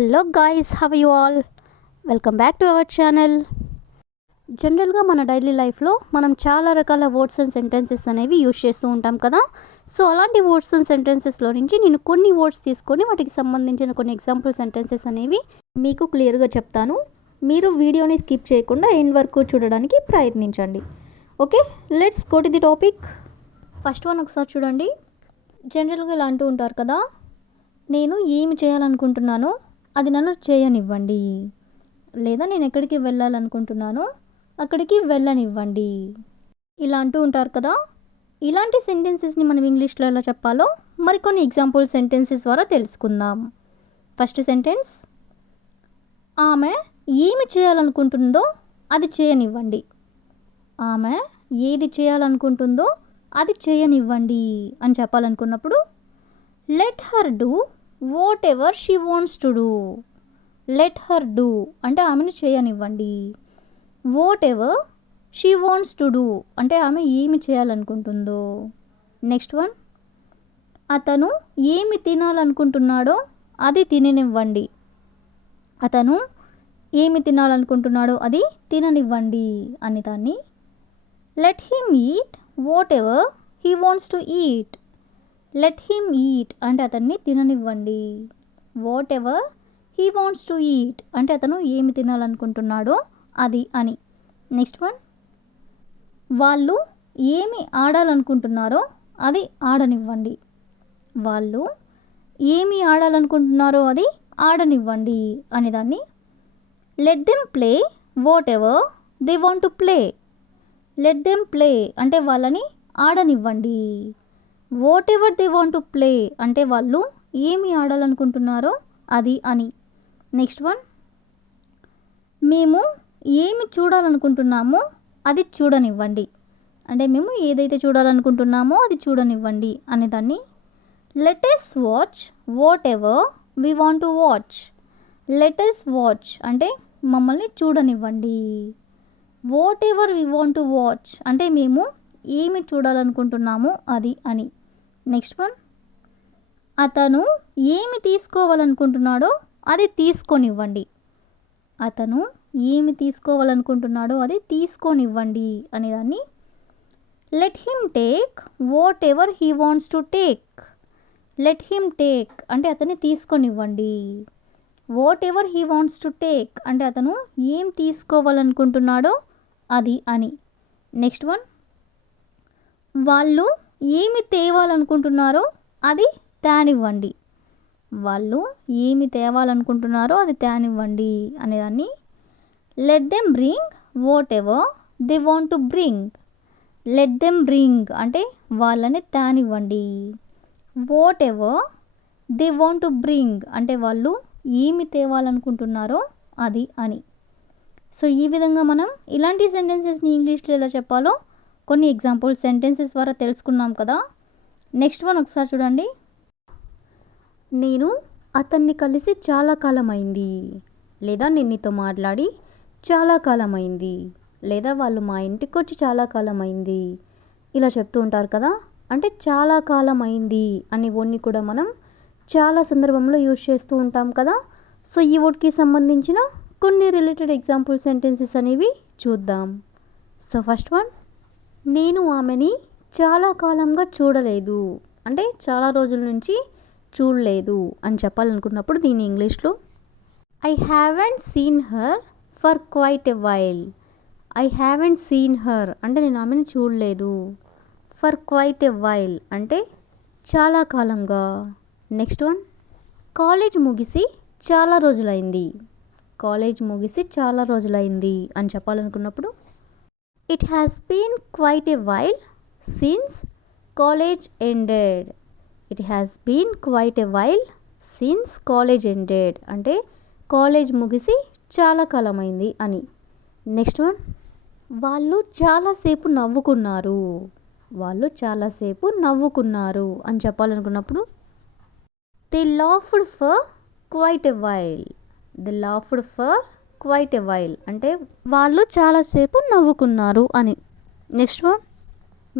Hello guys, have you all? Welcome back to our channel. జనరల్గా మన daily లైఫ్లో మనం చాలా రకాల వర్డ్స్ అండ్ సెంటెన్సెస్ అనేవి యూజ్ చేస్తూ ఉంటాం కదా. సో అలాంటి వర్డ్స్ అండ్ సెంటెన్సెస్లో నుంచి నేను కొన్ని వర్డ్స్ తీసుకొని వాటికి సంబంధించిన కొన్ని ఎగ్జాంపుల్ సెంటెన్సెస్ అనేవి మీకు క్లియర్గా చెప్తాను. మీరు వీడియోని స్కిప్ చేయకుండా ఎండ్ వరకు చూడడానికి ప్రయత్నించండి. Okay, let's go to the topic. First one ఒకసారి చూడండి. జనరల్గా ఇలా అంటూ ఉంటారు కదా, నేను ఏమి చేయాలనుకుంటున్నానో అది నన్ను చేయనివ్వండి, లేదా నేను ఎక్కడికి వెళ్ళాలనుకుంటున్నానో అక్కడికి వెళ్ళనివ్వండి, ఇలా అంటూ ఉంటారు కదా. ఇలాంటి సెంటెన్సెస్ని మనం ఇంగ్లీష్లో ఎలా చెప్పాలో మరికొన్ని ఎగ్జాంపుల్ సెంటెన్సెస్ ద్వారా తెలుసుకుందాం. ఫస్ట్ సెంటెన్స్, ఆమె ఏమి చేయాలనుకుంటుందో అది చేయనివ్వండి. ఆమె ఏది చేయాలనుకుంటుందో అది చేయనివ్వండి అని చెప్పాలనుకున్నప్పుడు let her do whatever she wants to do. Let her do అంటే ఆమెను చేయనివ్వండి. Whatever she wants to do అంటే ఆమె ఏమి చేయాలనుకుంటుందో. నెక్స్ట్ వన్, అతను ఏమి తినాలనుకుంటున్నాడో అది తిననివ్వండి. అతను ఏమి తినాలనుకుంటున్నాడో అది తిననివ్వండి అని దాన్ని let him eat whatever he wants to eat. Let him eat అంటే అతన్ని తిననివ్వండి. Whatever he wants to eat అంటే అతను ఏమి తినాలనుకుంటున్నాడో అది అని. నెక్స్ట్ వన్, వాళ్ళు ఏమి ఆడాలనుకుంటున్నారో అది ఆడనివ్వండి. వాళ్ళు ఏమి ఆడాలనుకుంటున్నారో అది ఆడనివ్వండి అని దాన్ని let them play whatever they want to play. Let them play అంటే వాళ్ళని ఆడనివ్వండి. Whatever they want to play అంటే వాళ్ళు ఏమి ఆడాలనుకుంటున్నారో అది అని. నెక్స్ట్ వన్, మేము ఏమి చూడాలనుకుంటున్నామో అది చూడనివ్వండి. అంటే మేము ఏదైతే చూడాలనుకుంటున్నామో అది చూడనివ్వండి అనే దాన్ని let us watch whatever we want to watch. Let us watch అంటే మమ్మల్ని చూడనివ్వండి. Whatever we want to watch అంటే మేము ఏమి చూడాలనుకుంటున్నామో అది అని. నెక్స్ట్ వన్, అతను ఏమి తీసుకోవాలనుకుంటున్నాడో అది తీసుకొనివ్వండి. అతను ఏమి తీసుకోవాలనుకుంటున్నాడో అది తీసుకొనివ్వండి అనేదాన్ని let him take whatever he wants to take. Let him take అంటే అతన్ని తీసుకొనివ్వండి. Whatever he wants to take అంటే అతను ఏం తీసుకోవాలనుకుంటున్నాడో అది అని. నెక్స్ట్ వన్, వాళ్ళు ఏమి తేవాలనుకుంటున్నారో అది తేనివ్వండి. వాళ్ళు ఏమి తేవాలనుకుంటున్నారో అది తేనివ్వండి అనేదాన్ని let them bring whatever they want to bring. Let them bring అంటే వాళ్ళని తేనివ్వండి. Whatever they want to bring అంటే వాళ్ళు ఏమి తేవాలనుకుంటున్నారో అది అని. సో ఈ విధంగా మనం ఇలాంటి సెంటెన్సెస్ని ఇంగ్లీష్లో ఎలా చెప్పాలో కొన్ని ఎగ్జాంపుల్ సెంటెన్సెస్ ద్వారా తెలుసుకున్నాం కదా. నెక్స్ట్ వన్ ఒకసారి చూడండి. నేను అతన్ని కలిసి చాలా కాలం అయింది, లేదా నేను నీతో మాట్లాడి చాలా కాలం అయింది, లేదా వాళ్ళు మా ఇంటికి వచ్చి చాలా కాలం అయింది, ఇలా చెప్తూ ఉంటారు కదా. అంటే చాలా కాలం అయింది అనే వర్డ్ని కూడా మనం చాలా సందర్భంలో యూజ్ చేస్తూ ఉంటాం కదా. సో ఈ వర్డ్కి సంబంధించిన కొన్ని రిలేటెడ్ ఎగ్జాంపుల్ సెంటెన్సెస్ అనేవి చూద్దాం. సో ఫస్ట్ వన్, నేను ఆమెని చాలా కాలంగా చూడలేదు అంటే చాలా రోజుల నుంచి చూడలేదు అని చెప్పాలనుకున్నప్పుడు దీన్ని ఇంగ్లీష్లో I haven't seen her for quite a while. I haven't seen her అంటే నేను ఆమెను చూడలేదు. ఫర్ క్వైట్ ఎ వైల్ అంటే చాలా కాలంగా. నెక్స్ట్ వన్, కాలేజ్ ముగిసి చాలా రోజులైంది. కాలేజ్ ముగిసి చాలా రోజులైంది అని చెప్పాలనుకున్నప్పుడు it has been quite a while since college ended. It has been quite a while since college ended అంటే కాలేజ్ ముగిసి చాలా కాలమైంది అని. నెక్స్ట్ వన్, వాళ్ళు చాలాసేపు నవ్వుకున్నారు. వాళ్ళు చాలాసేపు నవ్వుకున్నారు అని చెప్పాలనుకున్నప్పుడు they laughed for quite a while. They laughed for quite a while అంటే వాళ్ళు చాలాసేపు నవ్వుకున్నారు అని. నెక్స్ట్ వన్,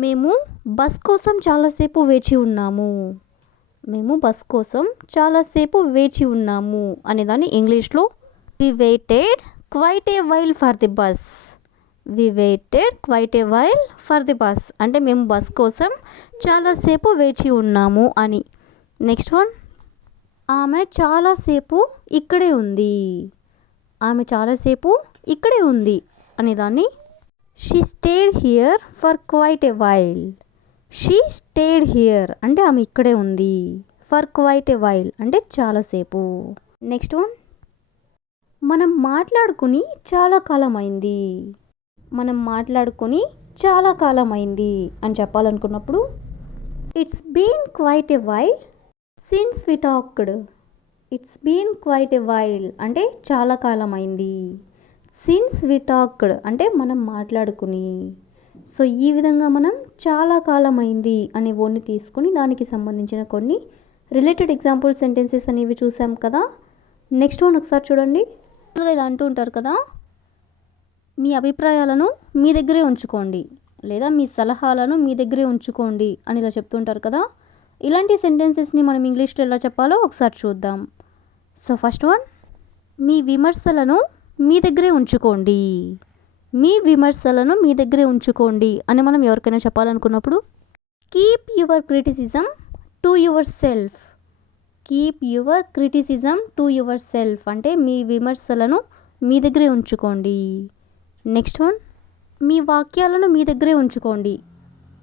మేము బస్ కోసం చాలాసేపు వేచి ఉన్నాము. మేము బస్ కోసం చాలాసేపు వేచి ఉన్నాము అనేదాన్ని ఇంగ్లీష్లో we waited quite a while for the bus. We waited quite a while for the bus అంటే మేము బస్ కోసం చాలాసేపు వేచి ఉన్నాము అని. నెక్స్ట్ వన్, ఆమె చాలాసేపు ఇక్కడే ఉంది. ఆమె చాలాసేపు ఇక్కడే ఉంది అనేదాన్ని she stayed here for quite a while. She stayed here అంటే ఆమె ఇక్కడే ఉంది. ఫర్ క్వైట్ ఏ వైల్ అంటే చాలాసేపు. నెక్స్ట్ వన్, మనం మాట్లాడుకుని చాలా కాలం అయింది. మనం మాట్లాడుకుని చాలా కాలం అయింది అని చెప్పాలనుకున్నప్పుడు it's been quite a while since we talked. It's been quite a while అంటే చాలా కాలం అయింది. సిన్స్ వి టాక్డ్ అంటే మనం మాట్లాడుకుని. సో ఈ విధంగా మనం చాలా కాలం అయింది అనే వర్డ్ని తీసుకొని దానికి సంబంధించిన కొన్ని రిలేటెడ్ ఎగ్జాంపుల్ సెంటెన్సెస్ అనేవి చూసాం కదా. నెక్స్ట్ వన్ ఒకసారి చూడండి. ఇలా అంటూ ఉంటారు కదా, మీ అభిప్రాయాలను మీ దగ్గరే ఉంచుకోండి లేదా మీ సలహాలను మీ దగ్గరే ఉంచుకోండి అని ఇలా చెప్తుంటారు కదా. ఇలాంటి సెంటెన్సెస్ని మనం ఇంగ్లీష్లో ఎలా చెప్పాలో ఒకసారి చూద్దాం. సో ఫస్ట్ వన్, మీ విమర్శలను మీ దగ్గరే ఉంచుకోండి. మీ విమర్శలను మీ దగ్గరే ఉంచుకోండి అని మనం ఎవరికైనా చెప్పాలనుకున్నప్పుడు keep your criticism to yourself. Keep your criticism to yourself అంటే మీ విమర్శలను మీ దగ్గరే ఉంచుకోండి. నెక్స్ట్ వన్, మీ వాక్యాలను మీ దగ్గరే ఉంచుకోండి.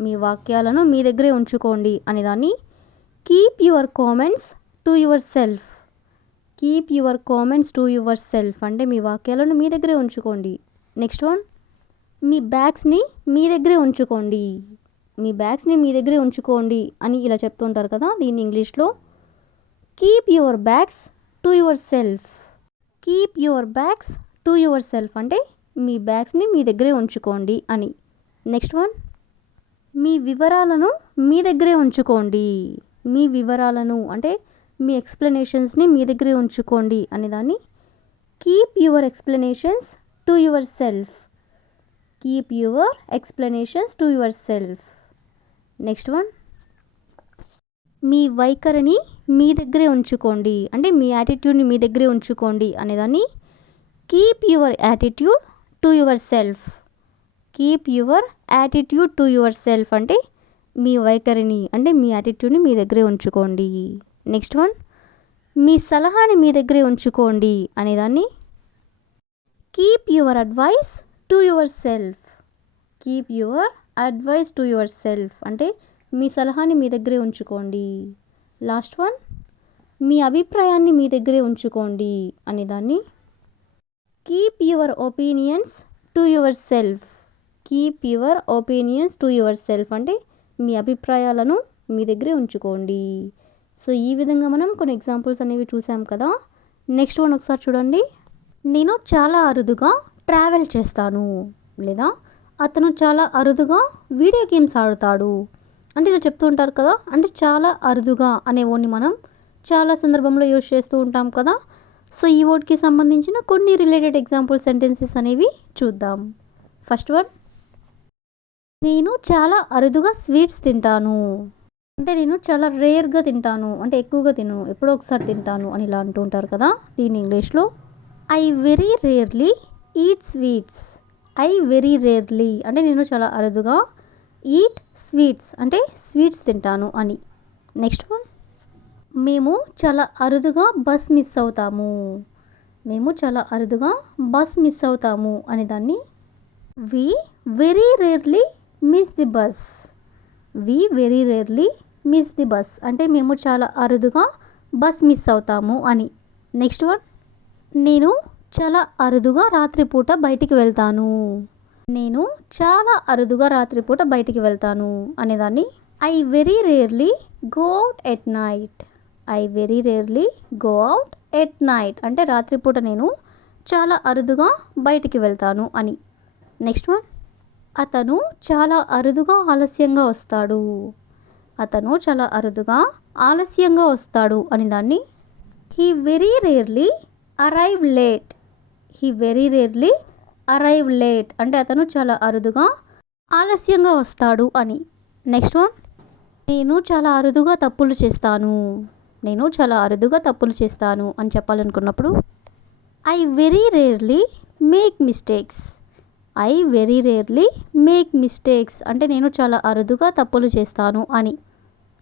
మీ వాక్యాలను మీ దగ్గరే ఉంచుకోండి అనేదాన్ని keep your comments to yourself. Keep your comments to yourself అంటే మీ వాక్యాలను మీ దగ్గరే ఉంచుకోండి. నెక్స్ట్ వన్, మీ బ్యాగ్స్ని మీ దగ్గరే ఉంచుకోండి. మీ బ్యాగ్స్ని మీ దగ్గరే ఉంచుకోండి అని ఇలా చెప్తుంటారు కదా. దీన్ని ఇంగ్లీష్లో keep your bags to yourself. Keep your bags to yourself అంటే మీ బ్యాగ్స్ని మీ దగ్గరే ఉంచుకోండి అని. నెక్స్ట్ వన్, మీ వివరాలను మీ దగ్గరే ఉంచుకోండి. మీ వివరాలను అంటే మీ ఎక్స్ప్లెనేషన్స్ని మీ దగ్గరే ఉంచుకోండి అనేదాన్ని keep your explanations to yourself. Keep your explanations to yourself. Next one, మీ వైఖరిని మీ దగ్గరే ఉంచుకోండి అంటే మీ యాటిట్యూడ్ని మీ దగ్గరే ఉంచుకోండి అనేదాన్ని keep your attitude to yourself. Keep your attitude to yourself అంటే మీ వైఖరిని అంటే మీ యాటిట్యూడ్ని మీ దగ్గరే ఉంచుకోండి. నెక్స్ట్ వన్, మీ సలహాని మీ దగ్గరే ఉంచుకోండి అనేదాన్ని keep your advice to yourself. Keep your advice to yourself అంటే మీ సలహాని మీ దగ్గరే ఉంచుకోండి. లాస్ట్ వన్, మీ అభిప్రాయాన్ని మీ దగ్గరే ఉంచుకోండి అనేదాన్ని keep your opinions to yourself. Keep your opinions to yourself అంటే మీ అభిప్రాయాలను మీ దగ్గరే ఉంచుకోండి. సో ఈ విధంగా మనం కొన్ని ఎగ్జాంపుల్స్ అనేవి చూసాం కదా. నెక్స్ట్ వన్ ఒకసారి చూడండి. నేను చాలా అరుదుగా ట్రావెల్ చేస్తాను లేదా అతను చాలా అరుదుగా వీడియో గేమ్స్ ఆడుతాడు అంటే ఇలా చెప్తూ ఉంటారు కదా. అంటే చాలా అరుదుగా అనే వర్డ్ని మనం చాలా సందర్భంలో యూజ్ చేస్తూ ఉంటాం కదా. సో ఈ వర్డ్కి సంబంధించిన కొన్ని రిలేటెడ్ ఎగ్జాంపుల్ సెంటెన్సెస్ అనేవి చూద్దాం. ఫస్ట్ వన్, నేను చాలా అరుదుగా స్వీట్స్ తింటాను అంటే నేను చాలా రేర్గా తింటాను అంటే ఎక్కువగా తినను, ఎప్పుడో ఒకసారి తింటాను అని ఇలా అంటూ ఉంటారు కదా. దీని ఇంగ్లీష్లో I very rarely eat sweets. I very rarely అంటే నేను చాలా అరుదుగా, ఈట్ స్వీట్స్ అంటే స్వీట్స్ తింటాను అని. నెక్స్ట్ వన్, మేము చాలా అరుదుగా బస్ మిస్ అవుతాము. మేము చాలా అరుదుగా బస్ మిస్ అవుతాము అనే దాన్ని we very rarely miss the bus. We very rarely miss the bus అంటే మేము చాలా అరుదుగా బస్ మిస్ అవుతాము అని. నెక్స్ట్ వన్, నేను చాలా అరుదుగా రాత్రిపూట బయటికి వెళ్తాను. నేను చాలా అరుదుగా రాత్రిపూట బయటికి వెళ్తాను అనేదాన్ని I very rarely go out at night. I very rarely go out at night అంటే రాత్రిపూట నేను చాలా అరుదుగా బయటికి వెళ్తాను అని. నెక్స్ట్ వన్, అతను చాలా అరుదుగా ఆలస్యంగా వస్తాడు. అతను చాలా అరుదుగా ఆలస్యంగా వస్తాడు అని దాన్ని he very rarely arrive late. He very rarely arrive late అంటే అతను చాలా అరుదుగా ఆలస్యంగా వస్తాడు అని. నెక్స్ట్ వన్, నేను చాలా అరుదుగా తప్పులు చేస్తాను. నేను చాలా అరుదుగా తప్పులు చేస్తాను అని చెప్పాలనుకున్నప్పుడు I very rarely make mistakes. I very rarely make mistakes అంటే నేను చాలా అరుదుగా తప్పులు చేస్తాను అని.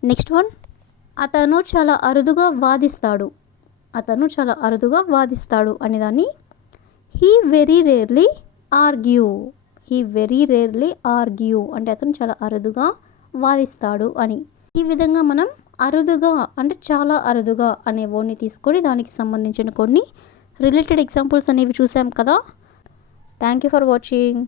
నెక్స్ట్ వన్, అతను చాలా అరుదుగా వాదిస్తాడు. అతను చాలా అరుదుగా వాదిస్తాడు అనేదాన్ని he very rarely argue. He very rarely argue అంటే అతను చాలా అరుదుగా వాదిస్తాడు అని. ఈ విధంగా మనం అరుదుగా అంటే చాలా అరుదుగా అనే వర్డ్ని తీసుకొని దానికి సంబంధించిన కొన్ని రిలేటెడ్ ఎగ్జాంపుల్స్ అనేవి చూసాం కదా. Thank you for watching.